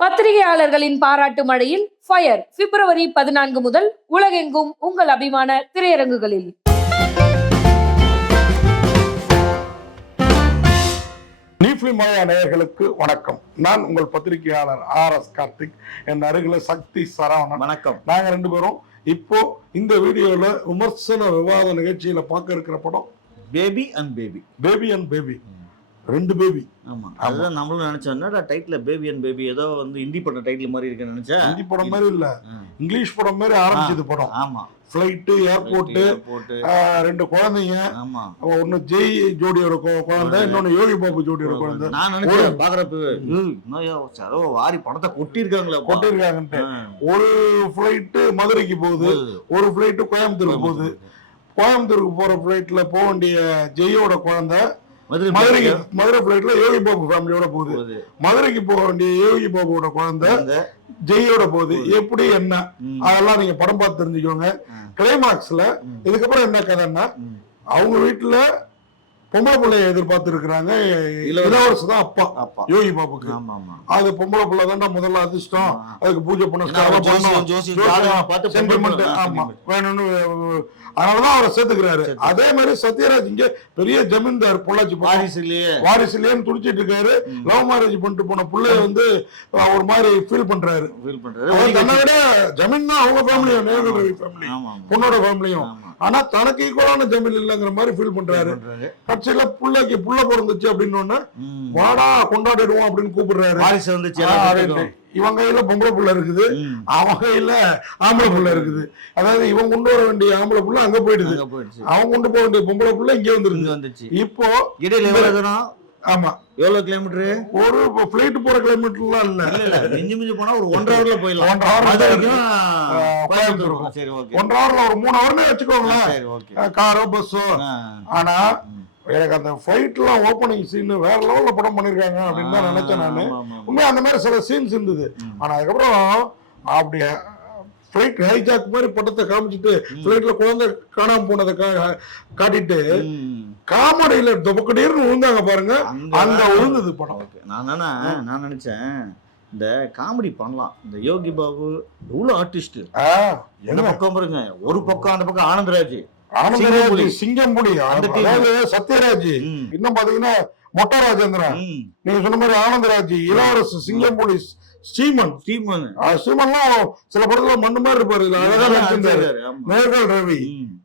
பத்திரிகையாளர்களின் பாராட்டு மழையில் ஃபயர் பிப்ரவரி 14 முதல் உலகெங்கும் உங்கள் அபிமான திரையரங்குகளில். நீஃபிலிமாயா நேயர்களுக்கு வணக்கம். நான் உங்கள் பத்திரிகையாளர் RS கார்த்திக். என் அருகில சக்தி சரவணன். வணக்கம். நாங்க ரெண்டு பேரும் இப்போ இந்த வீடியோல விமர்சன விவாத நிகழ்ச்சியில பார்க்க இருக்கிற படம் baby and baby. Baby and baby, ரெண்டு பேபி. ஆமா, அதுதான் நம்மளும் நினைச்சோம். என்னடா டைட்டில் பேபி அண்ட் பேபி, ஏதோ வந்து ஹிந்தி படம் டைட்டில் மாதிரி இருக்குன்னு நினைச்சேன். ஹிந்தி படம் மாதிரி இல்ல, இங்கிலீஷ் படம் மாதிரி ஆரம்பிச்சது படம். ஆமா, ஃபிளைட், ஏர்போர்ட், ரெண்டு குழந்தைங்க. ஆமா, ஒன்னு ஜெய் ஜோடியோட குழந்தை, இன்னொன்னு யோகி பாபு ஜோடியோட குழந்தை. நான் நினைச்சேன் பாக்குறப்ப வாரி படத்தை கொட்டிருக்காங்கன்ட்டு. ஒரு ஃபிளைட் மதுரைக்கு போகுது, ஒரு ஃபிளைட் கோயம்புத்தூருக்கு போகுது. கோயம்புத்தூருக்கு போற ஃபிளைட்ல போக வேண்டிய ஜெயோட குழந்தை மதுரை ஃபிளைட்ல யோகி பாபு ஃபேமிலியோட போகுது. மதுரைக்கு போக வேண்டிய யோகி பாபுவோட குழந்தை ஜெயோட போகுது. எப்படி என்ன அதெல்லாம் நீங்க படம் பார்த்து தெரிஞ்சுக்கோங்க. கிளைமாக்ஸ்ல இதுக்கப்புறம் என்ன கதைன்னா, அவங்க வீட்டுல பொம்பளை பிள்ளைய எதிர்பார்த்து இருக்கிறாங்க. இளவரசு தான் அப்பா யோகி பாபுக்கு. அது பொம்பளை பிள்ளை தான்டா முதல்ல அதிர்ஷ்டம், அதுக்கு பூஜை பண்ண வேணும்னு, அதனாலதான் அவரை சேர்த்துக்கிறாரு. அதே மாதிரி சத்யராஜ் இங்க பெரிய ஜமீன்தார், பொள்ளாச்சி வாரிசுலேன்னு துடிச்சிட்டு இருக்காரு. லவ் மேரேஜ் பண்ணிட்டு போன பிள்ளைய வந்து ஒரு மாதிரி ஃபீல் பண்றாரு. தன்னை விட ஜமீன் தான் அவங்க ஃபேமிலியும், நேரு ரவி ஃபேமிலி, பொண்ணோட ஃபேமிலியும். ஆனா தனக்கு ஈக்குவலான ஜமீன் இல்லைங்கிற மாதிரி ஃபீல் பண்றாரு. கட்சியில புள்ளைக்கு புள்ள பிறந்துச்சு அப்படின்னு வாடா கொண்டாடிடுவோம் அப்படின்னு கூப்பிடுறாரு. இவன் கையில பொம்பளை புள்ள இருக்குது, அவன் கையில ஆம்பளை புள்ள இருக்குது. அதாவது இவன் கொண்டு வர வேண்டிய ஆம்பளை புள்ள அங்க போயிடுது, அவன் கொண்டு போக வேண்டிய பொம்பளை புள்ள இங்கே வந்துருச்சு. இப்போ ஆமா, எவ்வளவு கிலோமீட்டர்? ஒரு பிளைட் போற கிலோமீட்டர்லாம் இல்ல, மிஞ்சி போனா ஒரு 1.5 ஹவர்ல போயிடலாம். 1.5 ஹவர்ல ஒரு 3 ஹவர்னே வச்சுக்கோங்களேன், காரோ பஸ்ஸோ. ஆனா எனக்கு அந்த ஃபிளைட் எல்லாம் ஓப்பனிங் சீன் வேற லெவல்ல படம் பண்ணிருக்காங்க அப்படின்னு தான் நினைச்சேன் நானு. உண்மையா அந்த மாதிரி சில சீன்ஸ் இருந்தது. ஆனா அதுக்கப்புறம் அப்படியே ஃபிளைட் ஹைஜாக் மாதிரி படத்தை காமிச்சிட்டு ஃபிளைட்ல குழந்தை காணாம போனதை காட்டிட்டு காமெடியில தொபக்கடின்னு விழுந்தாங்க பாருங்க, அங்க விழுந்தது படம். நான் நினைச்சேன் இந்த காமெடி பண்ணலாம். இந்த யோகி பாபு எவ்வளவு ஆர்டிஸ்ட், என்ன பக்கம் பாருங்க, ஒரு பக்கம் அந்த பக்கம் ஆனந்தராஜ், சிங்கம்புலி, சத்யராஜ், இன்னும் பாத்தீங்கன்னா மொட்டை ராஜேந்திரன், நீங்க சொன்ன மாதிரி ஆனந்தராஜ், இளவரசு, சிங்கம்புலி, ஸ்ரீமன் சில படத்துல மண்ணு மாதிரி இருப்பாரு, அழகா நடிச்சிருந்தாரு. நேர்கால் ரவி,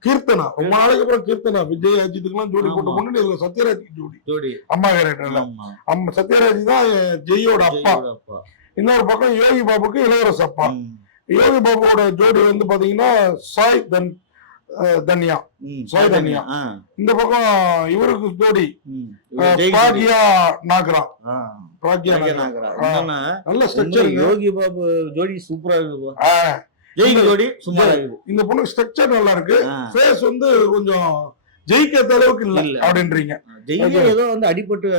கீர்த்தனா, ரொம்ப நாளைக்கு அப்புறம் கீர்த்தனா, விஜய் அஜித்துக்கு எல்லாம் ஜோடி போட்ட பொண்ணு, இதுல சத்யராஜ் ஜோடி அம்மா கேரக்டர்ல. சத்யராஜ் தான் ஜெயோட அப்பா. இன்னொரு பக்கம் யோகி பாபுக்கு இளவரசு அப்பா. யோகி பாபுவோட ஜோடி வந்து பாத்தீங்கன்னா சாய் தன்யா. இந்த பக்கம் இவருக்கு ஜோடி பிராக்யா நாகரா. நல்ல ஸ்ட்ரக்சர். யோகி பாபு ஜோடி சூப்பரா இருக்கு. இந்த பொண்ணுக்கு ஸ்ட்ரக்சர் நல்லா இருக்கு. ஃபேஸ் வந்து கொஞ்சம் ஜெயிக்க அளவுக்கு இல்ல அப்படின்றீங்க. ஏதோ வந்து அடிபட்டு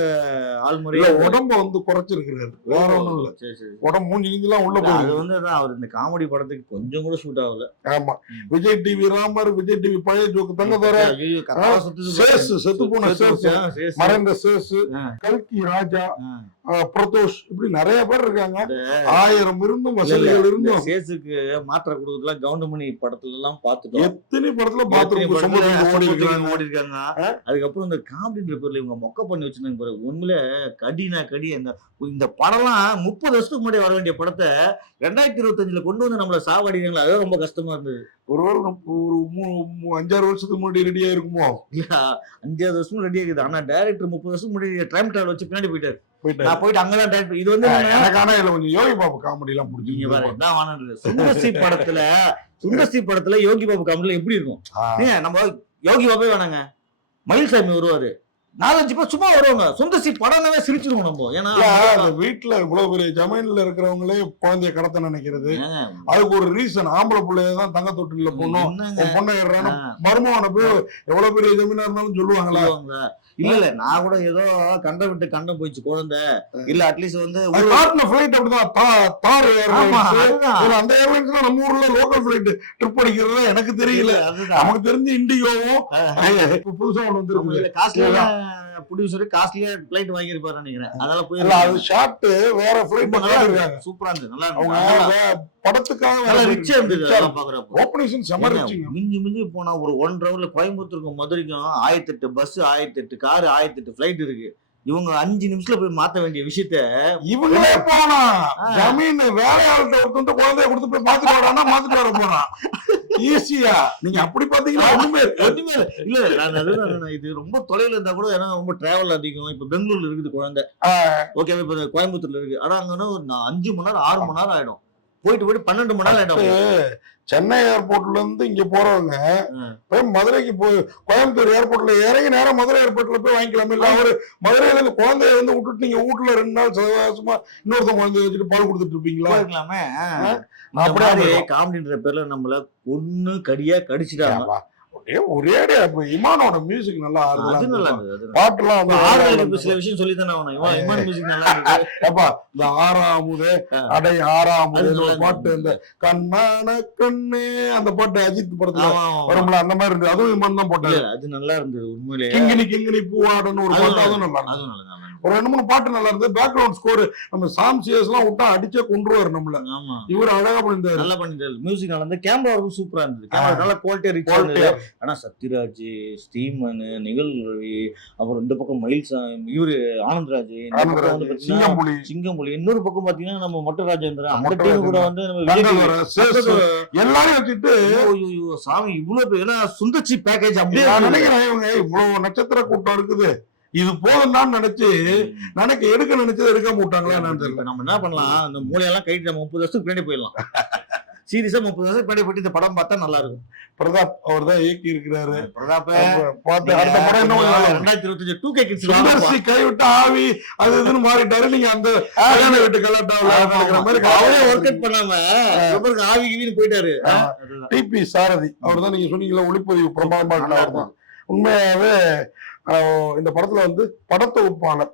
ஆள்முறையா உடம்ப வந்து குறைச்சிருக்கிறாரு, வேற ஒண்ணும் இல்ல. உடம்பு மூஞ்சி எல்லாம் உள்ள போகுது. அது வந்து அவர் இந்த காமெடி படத்துக்கு கொஞ்சம் கூட ஷூட் ஆகல. ஆமா, விஜய் டிவி ராமர், விஜய் டிவி பழைய ஜோக்கு, தங்கதர, செத்து போன மறைந்த சேசு, கல்கி ராஜா, பிரதோஷ், இப்படி நிறைய பேர் இருக்காங்க. 1000 இருந்தும் வசதிகள் இருந்தும் சேசுக்கு மாற்ற கொடுக்கலாம். கவுண்டமணி படத்துல எல்லாம் பாத்துட்டோம், எத்தனை படத்துல பாத்துருக்கோம், ஓடி இருக்காங்க. அதுக்கப்புறம் இந்த காமெடி பேர்ல இவங்க மொக்க பண்ணி வச்சிருந்தாங்க பாரு. உண்மையில கடினா கடி. இந்த படம்லாம் 30 வருஷத்துக்கு முன்னாடி வர வேண்டிய படத்தை 2025 கொண்டு வந்து நம்மள சாவடிங்களா, அது ரொம்ப கஷ்டமா இருந்தது. ஒரு 5-6 வருஷத்துக்கு முன்னாடி ரெடியா இருக்குமோ? இல்ல, 5-6 வருஷம் ரெடி ஆகுது. ஆனா டைரக்டர் 30 வருஷம் முன்னாடி டைம் டிராவல் வச்சு பின்னாடி போயிட்டாரு. நான் போயிட்டு அங்கதான் டைரக்டர். இது வந்து எனக்கான இதுல கொஞ்சம் யோகி பாபு காமெடி எல்லாம் பிடிச்சிங்க. சுந்தர்சி படத்துல யோகி பாபு காமெடி எப்படி இருக்கும்? நம்ம யோகி பாபே வேணாங்க, மயில்சாமி வருவாரு, 4-5 பேர் சும்மா வருவாங்க. சுந்தர்சி படம்னாவே சிரிச்சிருவோம் நம்ம. ஏன்னா வீட்டுல இவ்வளவு பெரிய ஜமீன்ல இருக்கிறவங்களே குழந்தைய கடத்த நினைக்கிறது, அதுக்கு ஒரு ரீசன். ஆம்பளை பிள்ளையதான் தங்க தொட்டில போனோம், பொண்ணை ஏறான மருமகனை போய் எவ்வளவு பெரிய ஜமீனா இருந்தாலும் சொல்லுவாங்களா? இல்ல நான் கூட ஏதோ கண்ட விட்டு கண்டம் போயிடுச்சு குழந்தை, இல்ல அட்லீஸ்ட் வந்து ஃபிளைட் அப்படிதான் அந்த ஏர்லைன்ஸ் நம்ம ஊர்ல லோக்கல் ஃபிளைட் ட்ரிப் அடிக்கிறதா எனக்கு தெரியல. நமக்கு தெரிஞ்சு இண்டிகோவும் புதுசா ஒண்ணு வந்து ப்ரொடியூசர் காஸ்ட்லியா பிளைட் வாங்கியிருப்பாரு நினைக்கிறேன். அதனால போய் இல்ல அது ஷாட் வேற ஃபிளைட் நல்லா இருக்காங்க. இருந்துச்சு, சூப்பரா இருந்துச்சு, நல்லா அவங்க இருந்துச்சு, படத்துக்காக நல்லா ரிச்சா இருந்தது அதெல்லாம் பாக்குறப்போ. ஓப்பனிங் செம ரிச்சிங்க. மிஞ்சி மிஞ்சி போனா ஒரு 1.5 hourல கோயம்புத்தூருக்கும் மதுரைக்கும் 1008 பஸ், 1008 கார், 1008 பிளைட் இருக்கு. இவங்க 5 நிமிஷத்துல போய் மாத்த வேண்டிய விஷயத்த இவங்களே போனா ஜமீன் வேலையாள்கிட்ட ஒருத்தன் குழந்தைய கொடுத்து போய் மாத்திட்டு வரானா மாத்திட்டு வர போறான் ஈஸியா. நீங்க அப்படி பாத்தீங்கன்னா ஒண்ணுமே ஒண்ணுமே இல்ல. நான் இது ரொம்ப தொலைவில் இருந்தா கூட, ஏன்னா ரொம்ப டிராவல் அதிகம். இப்ப பெங்களூர்ல இருக்குது குழந்தை, ஓகே, இப்ப கோயம்புத்தூர்ல இருக்கு. ஆனா அங்கன்னா ஒரு 5 மணி நேரம் 6 மணி நேரம் ஆயிடும். போயிட்டு 12 மணி நேரம் ஆயிடும். சென்னை ஏர்போர்ட்ல இருந்து இங்க போறவங்க போய் மதுரைக்கு போய் கோயம்புத்தூர் ஏர்போர்ட்ல இறங்கி நேரம் மதுரை ஏர்போர்ட்ல போய் வாங்கிக்கலாமே. இல்ல அவரு மதுரையில இருந்து குழந்தைய வந்து விட்டுட்டு நீங்க வீட்டுல 2 நாள் சும்மா இன்னொருத்த குழந்தைய வச்சுட்டு பால் கொடுத்துட்டு இருப்பீங்களா? இருக்கலாமே. அப்படியே காமெடின்ற பேர்ல நம்மள ஒண்ணு கடியா கடிச்சிட்டாங்க. ஒரே இமானோட மியூசிக் நல்லா அது நல்லா இருந்தது. பாட்டுலாம் சில விஷயம் சொல்லித்தானே ஆகணும். இமான் மியூசிக் நல்லா இருக்கு. ஏப்பா இந்த ஆறாமுதே அடை ஆறாமுதே பாட்டு, இந்த கண்ணான கண்ணே அந்த பாட்டு அஜித் படத்துல வரும்ல, அந்த மாதிரி இருந்தது. அதுவும் இமான் தான் போட்டாரு. அது நல்லா இருந்தது உண்மையிலேயே. கிங்கினி கிங்கினி பூவாடன்னு ஒரு பாட்டு, அதுவும் நல்லா இருந்தது. ஒரு 2-3 பாட்டு நல்லா இருந்தது. பேக்ரவுண்ட் ஸ்கோர் நம்ம சாம் சிஎஸ் எல்லாம் விட்டா அடிச்சே கொண்டுருவாரு நம்மள. இவர் அழகா பண்ணிருந்தாரு, நல்லா பண்ணிருந்தாரு. மியூசிக் நல்லா இருந்தது. கேமரா ரொம்ப சூப்பரா இருந்தது. கேமரா நல்லா குவாலிட்டியா ரிச்சா இருந்தது. ஆனா சத்யராஜ், ஸ்ரீமன், நிகழ் ரவி, அப்புறம் இந்த பக்கம் மயில்ஸ், இவரு ஆனந்த்ராஜ், சிங்கம்புலி, இன்னொரு பக்கம் பாத்தீங்கன்னா நம்ம மொட்டை ராஜேந்திரன், அந்த டீம் கூட வந்து எல்லாரும் வச்சுட்டு சாமி இவ்வளவு ஏன்னா சுந்தர்ச்சி பேக்கேஜ் அப்படியே நினைக்கிறேன். இவங்க இவ்வளவு நட்சத்திர கூட்டம் இருக்குது, இது போதும்னு நினைக்க எடுக்க நினைச்சது எடுக்க மாட்டாங்களா என்னன்னு தெரியல. நம்ம என்ன பண்ணலாம், அந்த மூளையெல்லாம் கைட்டு நம்ம 30 வருஷத்துக்கு பின்னாடி போயிடலாம். சீரியஸா 30 வருஷத்துக்கு பின்னாடி போயிட்டு இந்த படம் பார்த்தா நல்லா இருக்கும். பிரதாப் அவர் தான் இயக்கி இருக்கிறாரு. பிரதாப் அடுத்த படம் என்ன 2025 2K கிட்ஸ் கைவிட்டு ஆவி அது இதுன்னு மாறிட்டாரு. நீங்க அந்த கல்யாண வீட்டு கலாட்டாவில் மாதிரி அவரே ஒர்க் அவுட் பண்ணாம ஆவி கிவின்னு போயிட்டாரு. டிபி சாரதி அவர் தான், நீங்க சொன்னீங்களா ஒளிப்பதிவு பிரமாதமா. உண்மையாவே இந்த படத்துல வந்து படத்தொகுப்பாளர்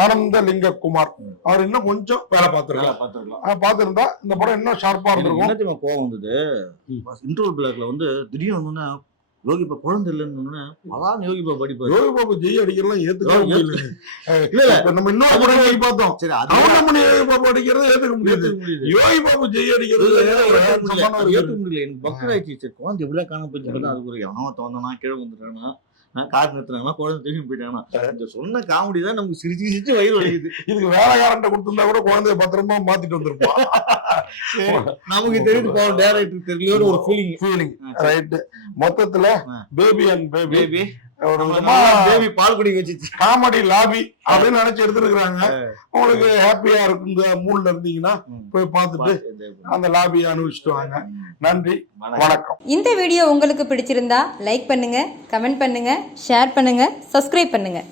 ஆனந்த லிங்ககுமார் அவர் இன்னும் கொஞ்சம் வேலை பார்த்திருந்தா இந்த படம் இன்னும் ஷார்ப்பா இருந்திருக்கும். கோவம் வந்தது இன்டர்வல் பிளாக்ல வந்து திடீர்னு யோகி பாபு குழந்தை இல்லைன்னு அதான் யோகி பாபு படிப்பாரு. யோகி பாபு ஜெய் அடிக்கிறலாம் ஏத்துக்க முடியல. நம்ம இன்னொரு படம் யோகி பார்த்தோம், யோகி பாபு அடிக்கிறத ஏத்துக்க முடியாது. யோகி பாபு ஜெய் அடிக்கிறது ஏத்துக்க முடியல. எனக்கு பக்கம் ஆயிடுச்சு. குழந்தை எவ்வளவு காண போச்சு. அது ஒரு யாமத்தை வந்தானா கீழே வந்துட்டானா கார் நிறுத்தினாங்களா குழந்தை தூக்கி போயிட்டாங்கன்னா இந்த சொன்ன காமெடி தான் நமக்கு சிரிச்சு சிரிச்சு வயிறு வலிக்குது. இதுக்கு வேலைக்காரன்ட்ட கொடுத்திருந்தா கூட குழந்தைய பத்திரமா மாத்திட்டு வந்திருப்போம். நமக்கு தெரிஞ்சு போவோம் டைரக்டர் தெரியல ஒரு ஃபீலிங் ரைட். மொத்தத்துல பேபி அண்ட் பேபி பேபி பால் குடி வச்சு காமெடி லாபி அப்படின்னு நினைச்சு எடுத்துருக்காங்க. உங்களுக்கு ஹாப்பியா இருக்கும் இந்த மூட்ல இருந்தீங்கன்னா போய் பார்த்துட்டு அந்த லாபியை அனுபவிச்சுட்டு வாங்க. நன்றி, வணக்கம். இந்த வீடியோ உங்களுக்கு பிடிச்சிருந்தா லைக் பண்ணுங்க, கமெண்ட் பண்ணுங்க, ஷேர் பண்ணுங்க, சப்ஸ்கிரைப் பண்ணுங்க.